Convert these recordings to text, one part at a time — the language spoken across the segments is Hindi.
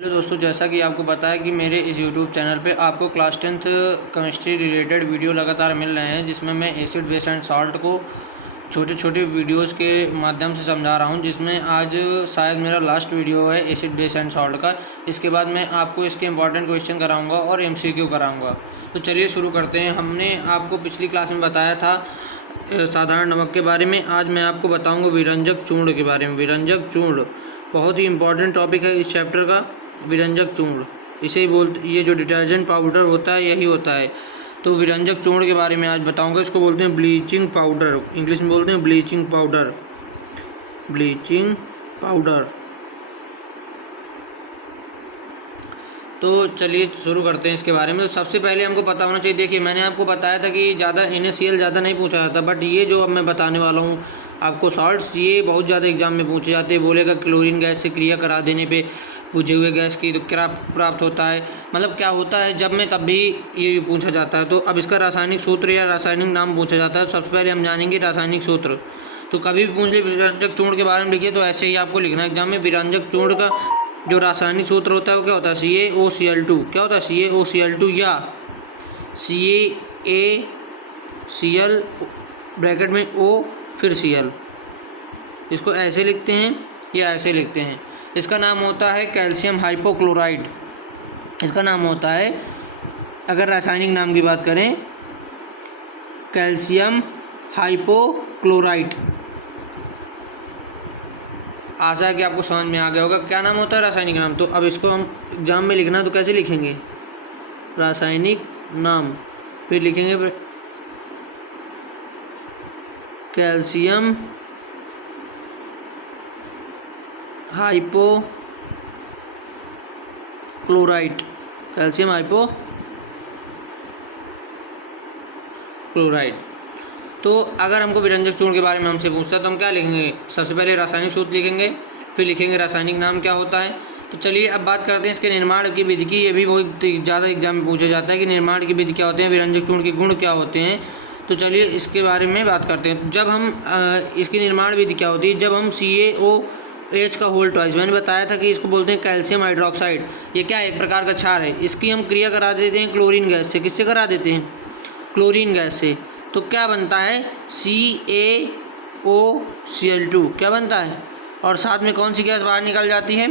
हेलो दोस्तों, जैसा कि आपको पता है कि मेरे इस यूट्यूब चैनल पे आपको class 10th chemistry related video लगातार मिल रहे हैं, जिसमें मैं एसिड बेस एंड सॉल्ट को छोटे छोटे वीडियोस के माध्यम से समझा रहा हूं, जिसमें आज शायद मेरा लास्ट वीडियो है एसिड बेस एंड सॉल्ट का। इसके बाद मैं आपको इसके इंपॉर्टेंट क्वेश्चन कराऊंगा और MCQ कराऊंगा। तो चलिए शुरू करते हैं। हमने आपको पिछली क्लास में बताया था साधारण नमक के बारे में। आज मैं आपको बताऊँगा विरंजक चूर्ण के बारे में। विरंजक चूर्ण बहुत ही इंपॉर्टेंट टॉपिक है इस चैप्टर का। विरंजक चूर्ण इसे ही बोलते, ये जो डिटर्जेंट पाउडर होता है यही होता है। तो विरंजक चूर्ण के बारे में आज बताऊंगा। इसको बोलते हैं ब्लीचिंग पाउडर, इंग्लिश में बोलते हैं ब्लीचिंग पाउडर। Bleaching powder. तो चलिए शुरू करते हैं इसके बारे में। तो सबसे पहले हमको पता होना चाहिए, देखिए मैंने आपको बताया था कि ज़्यादा NaCl ज़्यादा नहीं पूछा जाता, बट ये जो अब मैं बताने वाला हूँ आपको सॉल्ट्स, ये बहुत ज़्यादा एग्जाम में पूछे जाते हैं। बोलेगा क्लोरीन गैस से क्रिया करा देने पे बुझे हुए गैस की तो क्या प्राप्त होता है, मतलब क्या होता है जब में, तब भी ये पूछा जाता है। तो अब इसका रासायनिक सूत्र या रासायनिक नाम पूछा जाता है। सबसे पहले हम जानेंगे रासायनिक सूत्र। तो कभी भी पूछ ले विरंजक चूर्ण के बारे में लिखिए तो ऐसे ही आपको लिखना है एग्जाम में। विरंजक चूर्ण का जो रासायनिक सूत्र होता है वो क्या होता है, CaOCl2। क्या होता है, CaOCl2 या CaCl ब्रैकेट में O फिर Cl। इसको ऐसे लिखते हैं या ऐसे लिखते हैं। इसका नाम होता है कैल्शियम हाइपोक्लोराइड। इसका नाम होता है, अगर रासायनिक नाम की बात करें, कैल्शियम हाइपोक्लोराइड। आशा है कि आपको समझ में आ गया होगा क्या नाम होता है रासायनिक नाम। तो अब इसको हम एग्जाम में लिखना तो कैसे लिखेंगे, रासायनिक नाम, फिर लिखेंगे कैल्शियम हाइपोक्लोराइड। Calcium hypochloride. तो अगर हमको विरंजक चूर्ण के बारे में हमसे पूछता है तो हम क्या लिखेंगे, सबसे पहले रासायनिक सूत्र लिखेंगे, फिर लिखेंगे रासायनिक नाम क्या होता है। तो चलिए अब बात करते हैं इसके निर्माण की विधि की। ये भी बहुत ज़्यादा एग्जाम में पूछा जाता है कि निर्माण की विधि क्या होते हैं, विरंजक चूर्ण के गुण क्या होते हैं। तो चलिए इसके बारे में बात करते हैं। जब हम इसकी निर्माण विधि क्या होती है, जब हम CaOH का होल ट्वाइस, मैंने बताया था कि इसको बोलते हैं कैल्शियम हाइड्रोक्साइड। ये क्या है, एक प्रकार का क्षार है। इसकी हम क्रिया करा देते हैं क्लोरीन गैस से। किससे करा देते हैं, क्लोरीन गैस से। तो क्या बनता है, CaOCl2 क्या बनता है, और साथ में कौन सी गैस बाहर निकल जाती है,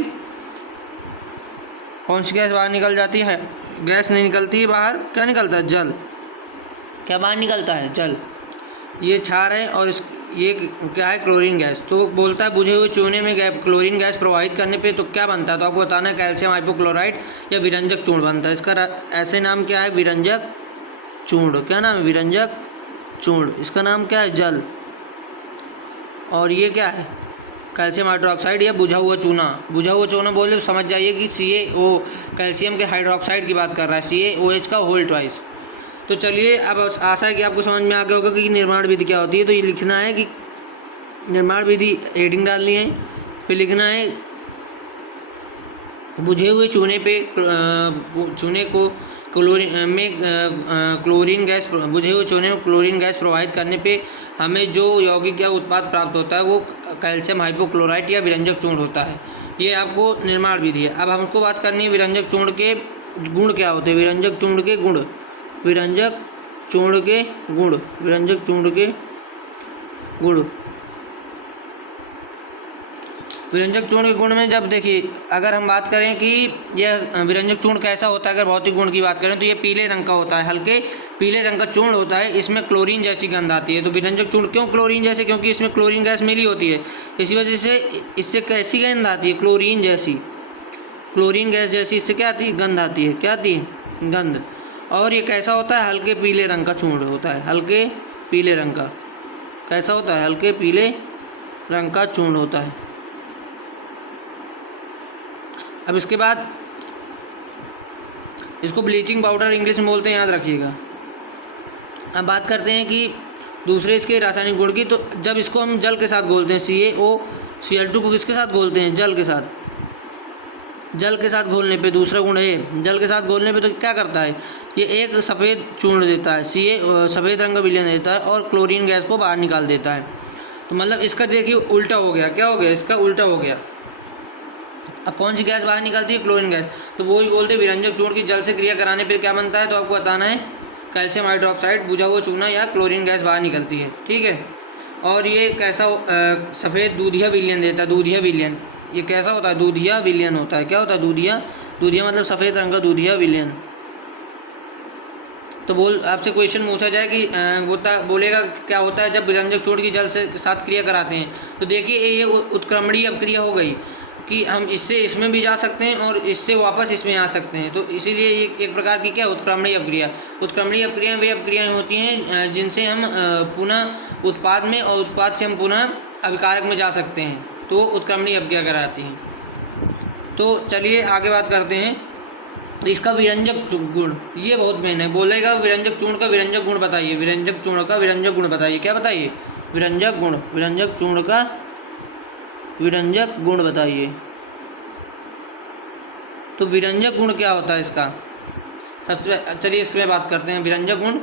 कौन सी गैस बाहर निकल जाती है, गैस नहीं निकलती है बाहर, क्या निकलता है, जल। क्या बाहर निकलता है, जल। ये क्षार है और ये क्या है, क्लोरीन गैस। तो बोलता है बुझे हुए चूने में क्लोरीन गैस प्रवाहित करने पे तो क्या बनता है, तो आपको बताना है कैल्शियम हाइपोक्लोराइड या विरंजक चूर्ण बनता है। इसका ऐसे नाम क्या है, विरंजक चूर्ण। क्या नाम है, विरंजक चूर्ण। इसका नाम क्या है, जल। और ये क्या है, कैल्शियम हाइड्रोक्साइड या बुझा हुआ चूना। बुझा हुआ चूना बोले तो समझ जाइए कि CaO कैल्शियम के हाइड्रोक्साइड की बात कर रहा है, CaOH का होल ट्वाइस। तो चलिए अब आशा है कि आपको समझ में आ गया होगा कि निर्माण विधि क्या होती है। तो ये लिखना है कि निर्माण विधि, हेडिंग डालनी है, फिर लिखना है बुझे हुए चूने पे चूने को क्लोरीन गैस, बुझे हुए चूने में क्लोरीन गैस प्रवाहित करने पे हमें जो यौगिक या उत्पाद प्राप्त होता है वो कैल्शियम हाइपोक्लोराइड या विरंजक चूर्ण होता है। ये आपको निर्माण विधि है। अब हमको बात करनी है विरंजक चूर्ण के गुण क्या होते हैं। विरंजक चूर्ण के गुण, विरंजक चूर्ण के गुण, विरंजक चूर्ण के गुण। विरंजक चूर्ण के गुण में जब देखिए, अगर हम बात करें कि यह विरंजक चूर्ण कैसा होता है, अगर भौतिक गुण की बात करें तो ये पीले रंग का होता है, हल्के पीले रंग का चूर्ण होता है। इसमें क्लोरीन जैसी गंध आती है। तो विरंजक चूर्ण क्यों क्लोरीन जैसे, क्योंकि इसमें क्लोरीन गैस मिली होती है, इसी वजह से इससे कैसी गंध आती है, क्लोरीन जैसी, क्लोरीन गैस जैसी इससे क्या आती है, गंध आती है। क्या आती है, गंध। और ये कैसा होता है, हल्के पीले रंग का चूर्ण होता है, हल्के पीले रंग का। कैसा होता है, हल्के पीले रंग का चूर्ण होता है। अब इसके बाद इसको ब्लीचिंग पाउडर इंग्लिश में बोलते हैं, याद रखिएगा। अब बात करते हैं कि दूसरे इसके रासायनिक गुण की। तो जब इसको हम जल के साथ घोलते हैं, CaOCl2 को किसके साथ घोलते हैं, जल के साथ। जल के साथ घोलने पे, दूसरा गुण है, जल के साथ घोलने पे तो क्या करता है, ये एक सफ़ेद चूर्ण देता है, सफ़ेद रंग का विलयन देता है और क्लोरीन गैस को बाहर निकाल देता है। तो मतलब इसका देखिए उल्टा हो गया, क्या हो गया, इसका उल्टा हो गया। अब कौन सी गैस बाहर निकलती है? Chlorine gas. तो वो ही बोलते हैं विरंजक चूर्ण की जल से क्रिया कराने पर क्या बनता है, तो आपको बताना है कैल्शियम हाइड्रोक्साइड, बुझा हुआ चूना या क्लोरीन गैस बाहर निकलती है। ठीक है। और ये कैसा सफ़ेद दूधिया विलयन देता है, दूधिया विलयन। ये कैसा होता है? दूधिया विलयन होता है। क्या होता है? दूधिया, दूधिया मतलब सफ़ेद रंग का दूधिया विलयन। तो आपसे क्वेश्चन पूछा जाए कि बोलेगा क्या होता है जब विरंजक चूर्ण की जल से साथ क्रिया कराते हैं, तो देखिए ये उत्क्रमणीय अपक्रिया हो गई कि हम इससे इसमें भी जा सकते हैं और इससे वापस इसमें आ सकते हैं। तो इसीलिए ये एक प्रकार की क्या उत्क्रमणीय अपक्रिया। उत्क्रमणीय अपक्रियाएँ वे अपक्रियाएँ होती हैं जिनसे हम पुनः उत्पाद में और उत्पाद से हम पुनः अभिकारक में जा सकते हैं, तो उत्क्रमणीय अपक्रिया कराती हैं। तो चलिए आगे बात करते हैं। इसका विरंजक गुण, ये बहुत मेन है। बोलेगा विरंजक चूर्ण का विरंजक गुण बताइए, विरंजक चूर्ण का विरंजक गुण बताइए। क्या बताइए? विरंजक गुण, विरंजक चूर्ण का विरंजक गुण बताइए। तो विरंजक गुण क्या होता है इसका? सबसे चलिए इसमें बात करते हैं विरंजक गुण।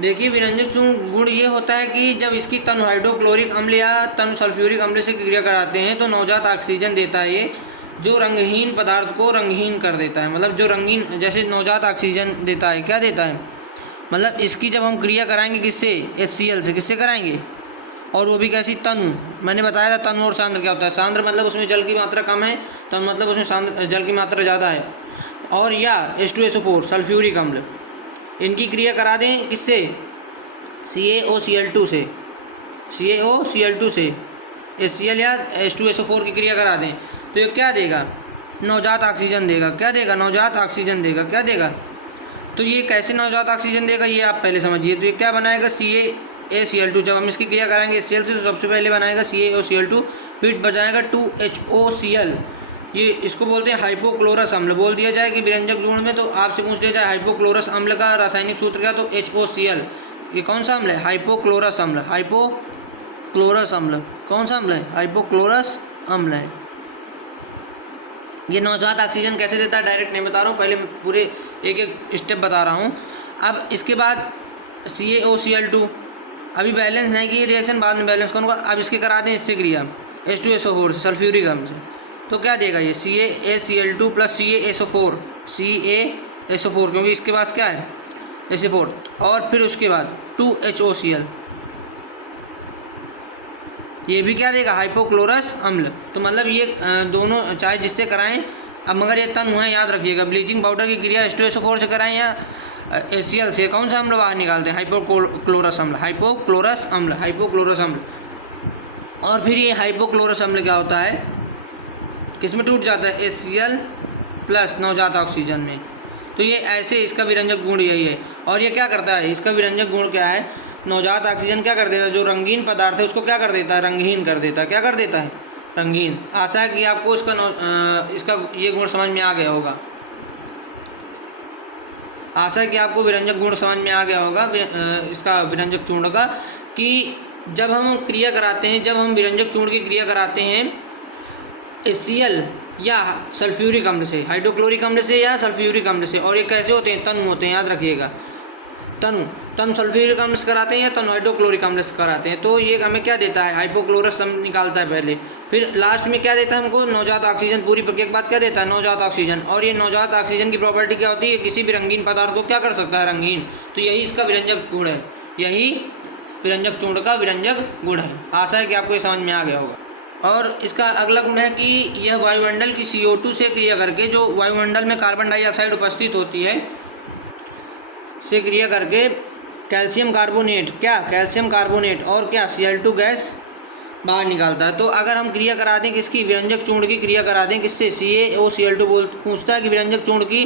देखिए विरंजक गुण ये होता है कि जब इसकी तनु हाइड्रोक्लोरिक अम्ल या तनु सल्फ्यूरिक अम्ल से क्रिया कराते हैं तो नवजात ऑक्सीजन देता है ये, जो रंगहीन पदार्थ को रंगहीन कर देता है। मतलब जो रंगीन, जैसे नवजात ऑक्सीजन देता है, क्या देता है? मतलब इसकी जब हम क्रिया कराएंगे किससे? HCl से। किससे कराएंगे? और वो भी कैसी? तनु। मैंने बताया था तनु और सांद्र क्या होता है। सांद्र मतलब उसमें जल की मात्रा कम है, तनु मतलब उसमें जल की मात्रा ज़्यादा है। और या H2SO4 सल्फ्यूरिक अम्ल, इनकी क्रिया करा दें किससे? CaOCl2 से, CaOCl2 से HCl या H2SO4 की क्रिया करा दें तो ये क्या देगा? नवजात ऑक्सीजन देगा। क्या देगा? नवजात ऑक्सीजन देगा। क्या देगा? तो ये कैसे नवजात ऑक्सीजन देगा ये आप पहले समझिए। तो ये क्या बनाएगा? CaCl2। जब हम इसकी क्रिया कराएंगे HCl से तो सबसे पहले बनाएगा CaOCl2, फिर बजाएगा 2HOCl। ये इसको बोलते हैं हाइपोक्लोरस अम्ल। बोल दिया जाए कि विरंजक चूर्ण में, तो आपसे पूछ लिया जाए हाइपोक्लोरस अम्ल का रासायनिक सूत्र क्या, तो HOCl। ये कौन सा अम्ल है? हाइपोक्लोरस अम्ल। हाइपोक्लोरस अम्ल कौन सा अम्ल है? हाइपोक्लोरस अम्ल है। ये नवजात ऑक्सीजन कैसे देता है डायरेक्ट नहीं बता रहा हूँ, पहले पूरे एक एक स्टेप बता रहा हूँ। अब इसके बाद CaOCl2 अभी बैलेंस नहीं की रिएक्शन, बाद में बैलेंस कौन होगा? अब इसके करा दें इससे क्रिया H2SO4 सल्फ्यूरिक अम्ल से, तो क्या देगा ये? CaCl2 प्लस CaSO4, CaSO4 क्योंकि इसके पास क्या है? SO4। और फिर उसके बाद 2HOCl, ये भी क्या देगा? हाइपोक्लोरस अम्ल। तो मतलब ये दोनों चाहे जिससे कराएं, अब मगर ये तनु है याद रखिएगा। ब्लीचिंग पाउडर की क्रिया H2SO4 से कराएं या HCl से, कौन सा अम्ल बाहर निकालते हैं? हाइपोक्लोरस अम्ल, हाइपोक्लोरस अम्ल, हाइपोक्लोरस अम्ल। और फिर ये हाइपोक्लोरस अम्ल क्या होता है? किस में टूट जाता है? HCl प्लस नवजात ऑक्सीजन में। तो ये ऐसे इसका विरंजक गुण यही है। और ये क्या करता है? इसका विरंजक गुण क्या है? नवजात ऑक्सीजन क्या कर देता है? जो रंगीन पदार्थ है उसको क्या कर देता है? रंगहीन कर देता है। क्या कर देता है? रंगीन। आशा है कि आपको इसका ये गुण समझ में आ गया होगा। आशा है कि आपको विरंजक गुण समझ में आ गया होगा इसका विरंजक चूर्ण का, कि जब हम क्रिया कराते हैं, जब हम विरंजक चूर्ण की क्रिया कराते हैं HCl या सल्फ्यूरिक अम्ल से, हाइड्रोक्लोरिक अम्ल से या सल्फ्यूरिक अम्ल से, और ये कैसे होते हैं? तनु होते हैं, याद रखिएगा। तनु सल्फ्यूरिक अम्ल से कराते हैं या तनु हाइड्रोक्लोरिक अम्ल से कराते हैं, तो ये हमें क्या देता है? हाइपोक्लोरस अम्ल निकालता है पहले, फिर लास्ट में क्या देता है हमको? नवजात ऑक्सीजन। पूरी प्रक्रिया के बाद क्या देता है? नवजात ऑक्सीजन। और ये नवजात ऑक्सीजन की प्रॉपर्टी क्या होती है? किसी भी रंगीन पदार्थ को क्या कर सकता है? रंगीन। तो यही इसका विरंजक गुण है, यही विरंजक चूर्ण का विरंजक गुण है। आशा है कि आपको ये समझ में आ गया होगा। और इसका अगला गुण है कि यह वायुमंडल की CO2 से क्रिया करके, जो वायुमंडल में कार्बन डाइऑक्साइड उपस्थित होती है, से क्रिया करके कैल्शियम कार्बोनेट, क्या? कैल्शियम कार्बोनेट और क्या? Cl2 गैस बाहर निकालता है। तो अगर हम क्रिया करा दें किसकी? विरंजक चूर्ण की क्रिया करा दें किससे? CaOCl2 पूछता है कि विरंजक चूर्ण की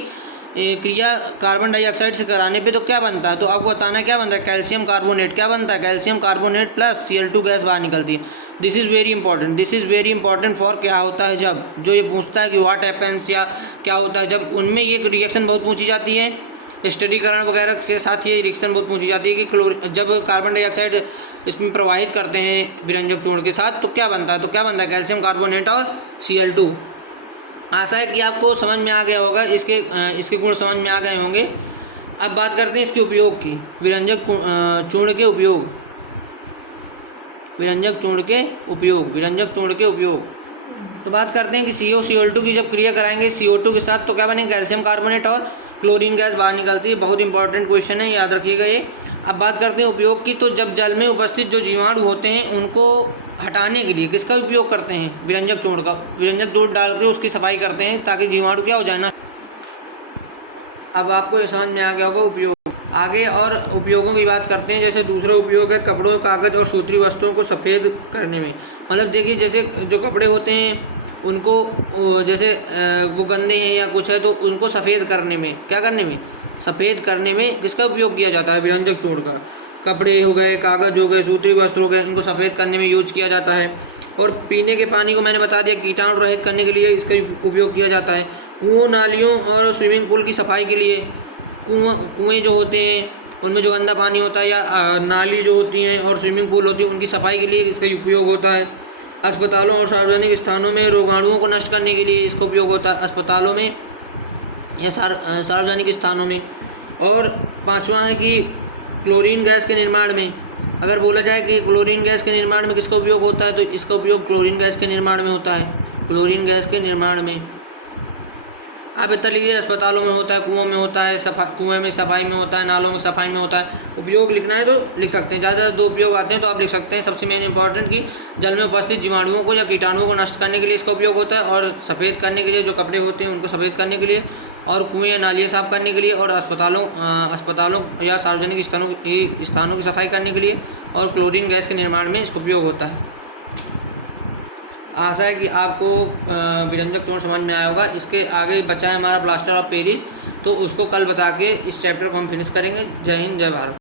क्रिया कार्बन डाइऑक्साइड से कराने पे तो क्या बनता है? तो आपको बताना है क्या बनता है? Calcium carbonate. क्या बनता है? Calcium carbonate plus Cl2 gas बाहर निकलती है। This is very important, this is very important for क्या होता है जब, जो ये पूछता है कि व्हाट हैपेंस या क्या होता है जब, उनमें ये रिएक्शन बहुत पूछी जाती है। स्टडीकरण वगैरह के साथ ये रिएक्शन बहुत पूछी जाती है कि जब कार्बन डाइऑक्साइड इसमें प्रवाहित करते हैं विरंजक चूर्ण के साथ तो क्या बनता है? तो क्या बनता है? कैल्शियम कार्बोनेट और Cl2। आशा है कि आपको समझ में आ गया होगा, इसके गुण समझ में आ गए होंगे। अब बात करते हैं इसके उपयोग की, विरंजक चूर्ण के उपयोग, विरंजक चूर्ण के उपयोग, विरंजक चूर्ण के उपयोग। तो बात करते हैं कि CO Cl2 की जब क्रिया कराएंगे CO2 के साथ तो क्या बनेगा, कैल्शियम कार्बोनेट और क्लोरीन गैस बाहर निकलती है। बहुत इंपॉर्टेंट क्वेश्चन है, याद रखिएगा ये। अब बात करते हैं उपयोग की, तो जब जल में उपस्थित जो जीवाणु होते हैं उनको हटाने के लिए किसका उपयोग करते हैं, विरंजक चूर्ण का। विरंजक चूर्ण डाल के उसकी सफाई करते हैं ताकि जीवाणु क्या हो जाए ना। अब आपको ये समझ में आ गया होगा उपयोग। आगे और उपयोगों की बात करते हैं। जैसे दूसरा उपयोग है कपड़ों, कागज़ और सूती वस्तुओं को सफ़ेद करने में। मतलब देखिए, जैसे जो कपड़े होते हैं उनको जैसे वो गंदे हैं या कुछ है तो उनको सफ़ेद करने में, क्या करने में, सफ़ेद करने में किसका उपयोग किया जाता है, विरंजक चूर्ण का। कपड़े हो गए, कागज़ हो गए, सूती वस्त्र हो गए, इनको सफ़ेद करने में यूज किया जाता है। और पीने के पानी को मैंने बता दिया कीटाणु रहित करने के लिए इसका उपयोग किया जाता है। कुओं, नालियों और स्विमिंग पूल की सफाई के लिए, कुएँ जो होते हैं उनमें जो गंदा पानी होता है या नाली जो होती हैं और स्विमिंग पूल होती है उनकी सफाई के लिए इसका उपयोग होता है। अस्पतालों और सार्वजनिक स्थानों में रोगाणुओं को नष्ट करने के लिए इसका उपयोग होता है, अस्पतालों में या सार्वजनिक स्थानों में। और पांचवा है कि क्लोरीन गैस के निर्माण में, अगर बोला जाए कि क्लोरीन गैस के निर्माण में किसका उपयोग होता है, तो इसका उपयोग क्लोरीन गैस के निर्माण में होता है, क्लोरीन गैस के निर्माण में। आप इतना लिखिए, अस्पतालों में होता है, कुओं में होता है, कुएं में सफाई में होता है, नालों में सफाई में होता है। उपयोग लिखना है तो लिख सकते हैं, ज़्यादा दो उपयोग आते हैं तो आप लिख सकते हैं। सबसे मेन इंपॉर्टेंट कि जल में उपस्थित जीवाणुओं को या कीटाणुओं को नष्ट करने के लिए इसका उपयोग होता है, और सफ़ेद करने के लिए जो कपड़े होते हैं उनको सफ़ेद करने के लिए, और कुएँ या नालियाँ साफ़ करने के लिए, और अस्पतालों या सार्वजनिक स्थानों की सफाई करने के लिए, और क्लोरीन गैस के निर्माण में इसका उपयोग होता है। आशा है कि आपको विरंजक चूर्ण समझ में आया होगा। इसके आगे बचा है हमारा प्लास्टर ऑफ पेरिस, तो उसको कल बता के इस चैप्टर को हम फिनिश करेंगे। जय हिंद, जय भारत।